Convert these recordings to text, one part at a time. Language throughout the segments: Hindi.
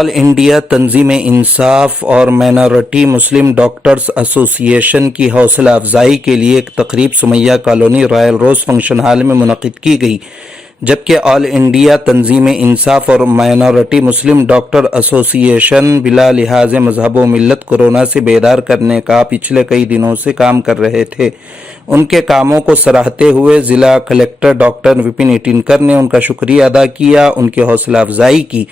ऑल इंडिया तंजीम इंसाफ और माइनॉरिटी मुस्लिम डॉक्टर्स एसोसिएशन की हौसला अफजाई के लिए एक तकरीब सुमैया कॉलोनी रॉयल रोज फंक्शन हॉल में मुनक़िद की गई, जबकि ऑल इंडिया तंजीम इंसाफ और माइनॉरिटी मुस्लिम डॉक्टर एसोसिएशन बिला लिहाज मजहब व मिल्लत कोरोना से बेदार करने का पिछले कई दिनों से काम कर रहे थे। उनके कामों को सराहते हुए ज़िला कलेक्टर डॉक्टर विपिन इटिनकर ने उनका शुक्रिया अदा किया, उनकी हौसला अफजाई की।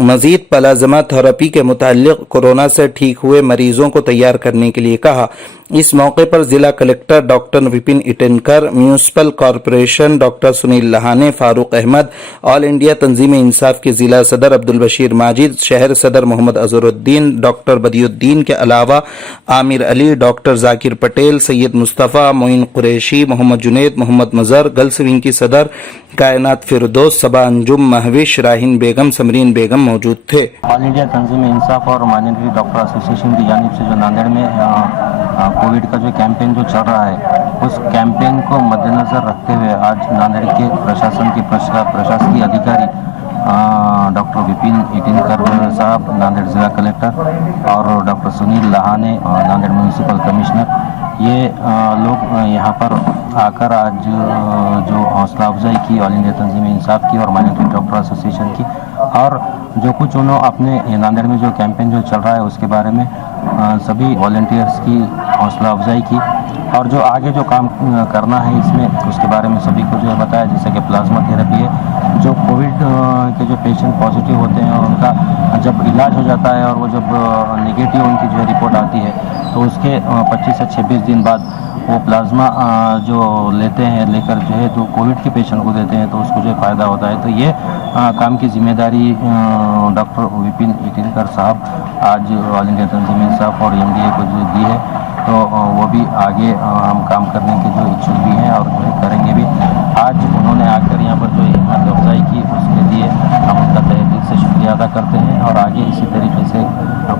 मजीद प्लाज्मा थेरेपी के मुताल्लिक़ कोरोना से ठीक हुए मरीजों को तैयार करने के लिए कहा। इस मौके पर जिला collector doctor Vipin Itankar, municipal corporation doctor Sunil Lahane, Farooq Ahmed, all India Tanzeem Insaf के जिला सदर अब्दुल बशीर माजिद, शहर सदर मोहम्मद अजहरुद्दीन, डॉक्टर बदियुद्दीन के अलावा आमिर अली, डॉक्टर जाकिर पटेल, सैयद मुस्तफ़ा, मोइन कुरैशी, मोहम्मद जुनैद, मोहम्मद मजहर, गर्ल्स विंग की सदर कायनात फिरदौस, सबा अंजुम, महविश, राहिन बेगम, समरीन बेगम मौजूद थे। ऑल इंडिया तंजीम इंसाफ और माइनॉरिटी डॉक्टर एसोसिएशन की जानिब से जो नांदेड़ में कोविड का जो कैंपेन जो चल रहा है, उस कैंपेन को मद्देनज़र रखते हुए आज नांदेड़ के प्रशासन के प्रशासकीय अधिकारी डॉक्टर विपिन इटिनकर साहब, नांदेड़ ज़िला कलेक्टर, और डॉक्टर सुनील लहाने, नांदेड़ म्यूनिसिपल कमिश्नर, ये लोग यहाँ पर आकर आज जो हौसला अफजाई की ऑल इंडिया तंजीम इंसाफ की और माइनॉरिटी डॉक्टर एसोसिएशन की, और जो कुछ उन्होंने अपने नांदेड़ में जो कैंपेन जो चल रहा है उसके बारे में सभी वॉलंटियर्स की हौसला अफजाई की, और जो आगे जो काम करना है इसमें उसके बारे में सभी को जो है बताया। जैसे कि प्लाज्मा थेरेपी है, जो कोविड के जो पेशेंट पॉजिटिव होते हैं और उनका जब इलाज हो जाता है और वो जब नेगेटिव उनकी जो है रिपोर्ट आती है, तो उसके 25 से 26 दिन बाद वो प्लाज्मा जो लेकर जो है तो कोविड के पेशेंट को देते हैं, तो उसको जो फ़ायदा होता है। तो ये काम की जिम्मेदारी डॉक्टर विपिन इटिनकर साहब आज ऑल इंडिया तंजीम इंसाफ और एमडीए को जो दी है, तो वो भी आगे हम काम करने के जो इच्छुक भी हैं और जो है करेंगे भी। आज उन्होंने आकर यहाँ पर जो हिम्मत अफजाई की उसके लिए हम उनका तहे दिल से शुक्रिया अदा करते हैं, और आगे इसी तरीके से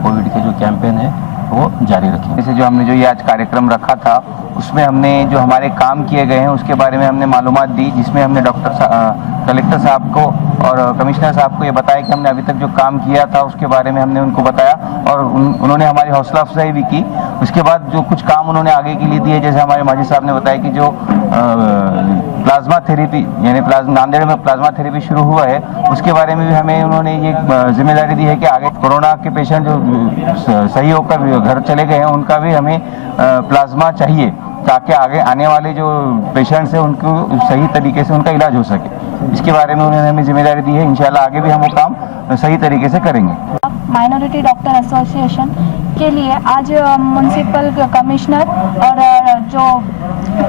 कोविड के जो कैंपेन है वो जारी रखें। जैसे जो हमने जो ये आज कार्यक्रम रखा था उसमें हमने जो हमारे काम किए गए हैं उसके बारे में हमने मालूमात दी, जिसमें हमने कलेक्टर साहब को और कमिश्नर साहब को ये बताया कि हमने अभी तक जो काम किया था उसके बारे में हमने उनको बताया, और उन्होंने हमारी हौसला अफजाई भी की। उसके बाद जो कुछ काम उन्होंने आगे के लिए दिए, जैसे हमारे माजिद साहब ने बताया कि जो प्लाज्मा थेरेपी यानी नांदेड़ में प्लाज्मा थेरेपी शुरू हुआ है, उसके बारे में भी हमें उन्होंने ये जिम्मेदारी दी है कि आगे कोरोना के पेशेंट जो सही होकर घर चले गए हैं उनका भी हमें प्लाज्मा चाहिए, ताकि आगे आने वाले जो पेशेंट्स हैं उनको सही तरीके से उनका इलाज हो सके। इसके बारे में उन्होंने हमें जिम्मेदारी दी है। इंशाल्लाह आगे भी हम वो काम सही तरीके से करेंगे। माइनॉरिटी डॉक्टर एसोसिएशन के लिए आज म्यूनिसिपल कमिश्नर और जो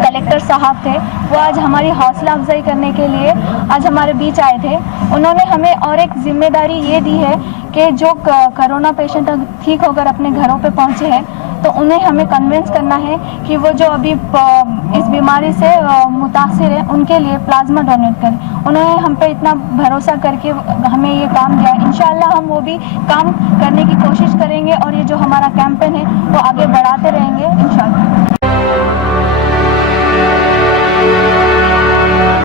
कलेक्टर साहब थे वो आज हमारी हौसला अफजाई करने के लिए आज हमारे बीच आए थे। उन्होंने हमें और एक जिम्मेदारी ये दी है कि जो कोरोना पेशेंट ठीक होकर अपने घरों पे पहुंचे हैं, तो उन्हें हमें कन्विंस करना है कि वो जो अभी इस बीमारी से मुतासिर है उनके लिए प्लाज्मा डोनेट करें। उन्होंने हम पे इतना भरोसा करके हमें ये काम दिया। इंशाल्लाह हम वो भी काम करने की कोशिश करेंगे और ये जो हमारा कैंपेन है वो आगे बढ़ाते रहेंगे इंशाल्लाह।